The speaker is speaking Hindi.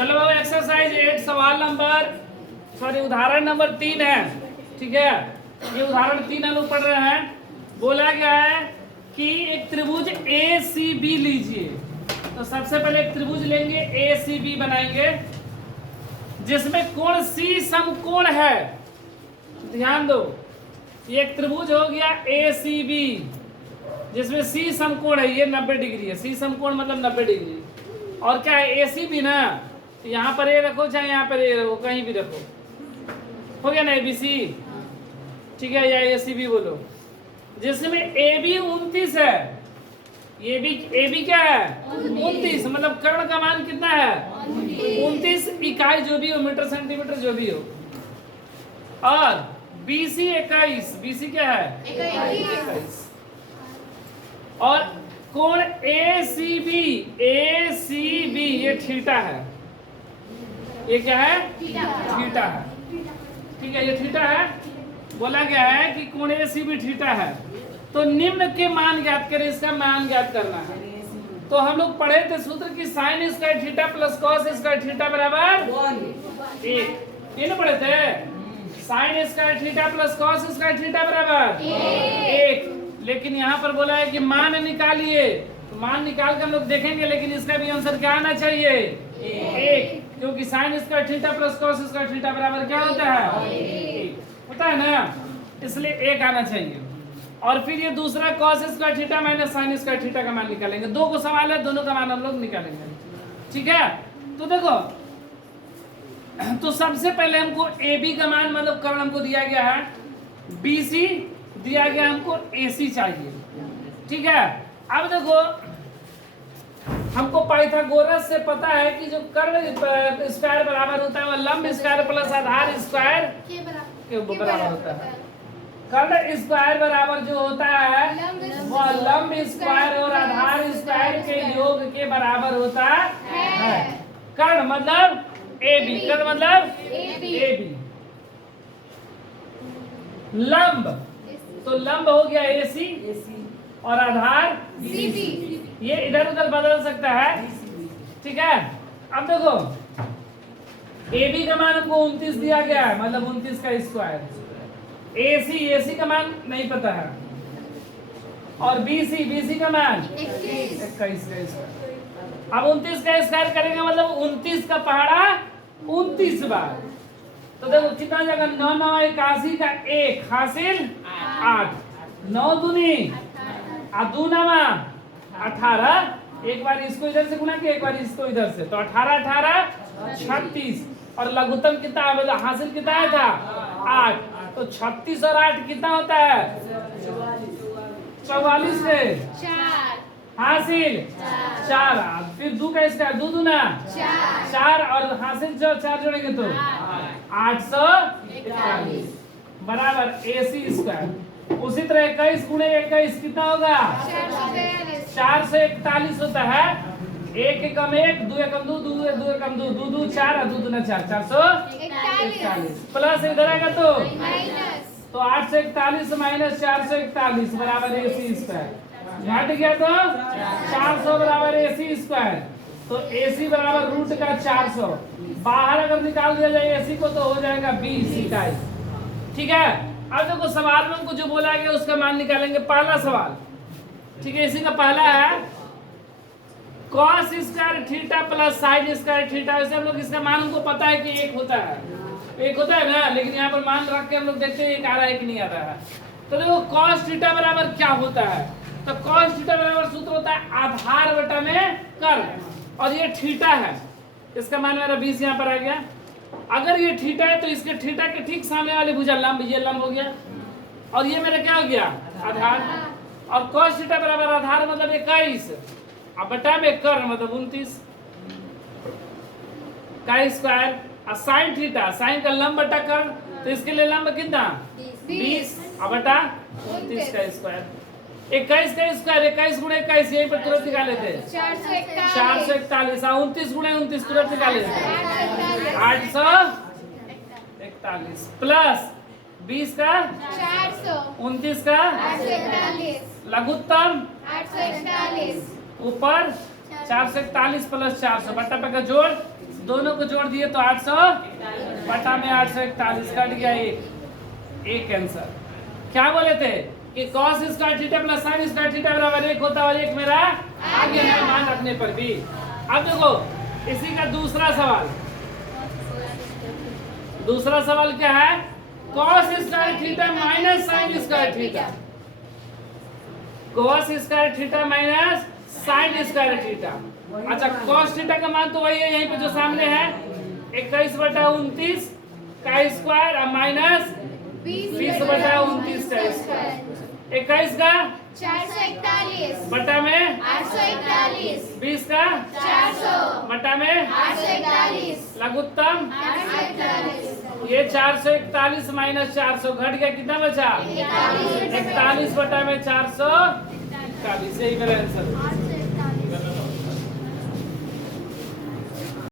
चलो बाबू एक्सरसाइज 8 उदाहरण नंबर 3 है। ठीक है, ये उदाहरण 3 हम लोग पढ़ रहे हैं। बोला गया है कि एक त्रिभुज ए सी बी लीजिए। तो सबसे पहले एक त्रिभुज लेंगे, ए सी बी बनाएंगे, जिसमें कोण सी समकोण है। ध्यान दो, ये एक त्रिभुज हो गया ए सी बी, जिसमें सी समकोण है, ये 90 डिग्री है। सी समकोण मतलब 90 डिग्री। और क्या है, ए सी बी ना, यहाँ पर ए रखो चाहे यहाँ पर ए रखो, कहीं भी रखो, हो गया ना एबीसी। ठीक है, या ए सी बी बोलो, जिसमें ए बी 29 है। ए बी क्या है, 29, मतलब कर्ण का मान कितना है, 29 इकाई, जो भी हो, मीटर सेंटीमीटर जो भी हो। और बीसी 21, बीसी क्या है, 21। और कोण ए सी बी ये थीटा है। ये क्या है, थीटा है। ठीक है, ये थीटा है। बोला गया है कि कोण ए सी बी थीटा है, तो निम्न के मान ज्ञात करें। इसका मान ज्ञात करना है। तो हम लोग पढ़े थे सूत्र की sine square theta plus cos square theta बराबर 1। ये ना पढ़े थे, sine square theta plus cos square theta बराबर 1। लेकिन यहाँ पर बोला है कि मान निकालिए, तो मान निकाल कर हम लोग देखेंगे, लेकिन इसका भी आंसर क्या आना चाहिए, 1, क्योंकि sine square theta plus cos square theta बराबर क्या होता है, 1 होता है ना, इसलिए 1 आना चाहिए। और फिर ये दूसरा cos square theta minus sine square theta का मान निकालेंगे। 2 को सवाल है, दोनों का मान हम लोग निकालेंगे। ठीक है, तो देखो, तो सबसे पहले हमको ए बी का मान, मतलब कर्ण हमको दिया गया है, बी सी दिया गया, हमको AC चाहिए। ठीक है, अब देखो, हमको पाइथागोरस से पता है कि जो कर्ण स्क्वायर बराबर होता है वो लंब स्क्वायर प्लस आधार स्क्वायर के बराबर होता है। कर्ण स्क्वायर बराबर जो होता है वो लंब स्क्वायर और आधार स्क्वायर के योग के बराबर होता है। कर्ण मतलब AB, कर्ण मतलब AB। लंब, तो लंब हो गया AC और आधार BC। ये इधर उधर बदल सकता है। ठीक है, अब देखो, AB का मान हमको 29 दिया गया है, मतलब 29 का स्क्वायर। AC का मान नहीं पता है, और BC का मान 21 का स्क्वायर। अब 29 का स्क्वायर करेंगे, मतलब 29 का पहाड़ा 29 बार। तो देखो कितना जगह, 9 9 81 का 1 हासिल 8, 9 दूनी 18। एक बार इसको इधर से गुना किया, एक बार इसको इधर से, तो 18 18 36। और लघुत्तम कितना हासिल कितना आया था, 8। तो 36 और 8 कितना होता है, 44 से हासिल 4। फिर 2 का स्क्वायर, 2 दूना 4, और हासिल 4 जोड़ेंगे तो 841 बराबर AC स्क्वायर। उसी तरह 21 गुणे 21 कितना होगा, 441 होता है। 1 एकम 1, 2 एकम 2, 2 एकम 2, 2 2 4 और 2 दूना 4, 441 प्लस इधर आएगा तो 841 माइनस 441 बराबर AC स्क्वायर। घट गया तो 400 बराबर AC स्क्वायर। तो AC बराबर रूट का 400। बाहर अगर निकाल दिया जाए AC को तो हो जाएगा 20 इकाई। ठीक है, अब देखो सवाल में हमको जो बोला गया उसका मान निकालेंगे। पहला सवाल, ठीक है, इसी का पहला है cos square theta plus sine square theta. वैसे हम लोग इसका मान हमको पता है कि 1 होता है, 1 होता है ना, लेकिन यहाँ पर मान रख के हम लोग देखते हैं 1 आ रहा है कि नहीं आ रहा है। तो देखो कॉस थीटा बराबर क्या होता है, तो कॉस थीटा बराबर सूत्र होता है आधार बटा में कर्ण, और ये थीटा है, इसका मान मेरा 20 यहाँ पर आ गया। अगर ये थीटा है तो इसके थीटा के ठीक सामने वाली भुजा लंब, ये लंब हो गया, और ये मेरा क्या हो गया, आधार। और कॉस थीटा बराबर आधार मतलब 21, अब बटा में कर्ण मतलब 29 का स्क्वायर। और साइन थीटा, साइन का लंब बटा कर्ण, तो इसके लिए लंब कितना 20, अब बटा 29 का स्क्वायर। 21 का स्क्वायर, 21 गुणे 21 यहीं पर तुरंत निकाले थे 441, 29 गुणे 29 तुरंत निकाले थे 841 प्लस 20 का 29 का लघुत्तम 841 ऊपर 441 प्लस 400 बट्टा पे का जोड़ दोनों को जोड़ दिए तो 800 बटा में 841 कट गया एक आंसर। क्या बोले थे कि cos square theta plus sin square theta बराबर 1 होता है और 1 मेरा आ गया है मान रखने पर भी। अब देखो इसी का दूसरा सवाल क्या है, cos square theta minus sin square theta, cos square theta minus sin square theta. अच्छा cos थीटा का मान तो वही है यहीं पे जो सामने है 21/29 का स्क्वायर और माइनस 20/29 का स्क्वायर। 21 का 441 बटा में 841 20 का 400 बटा में 841 लघुत्तम 841 ये 441 माइनस 400 घट गया, कितना बचा 41 बटा में 441। यही मेरा आंसर है।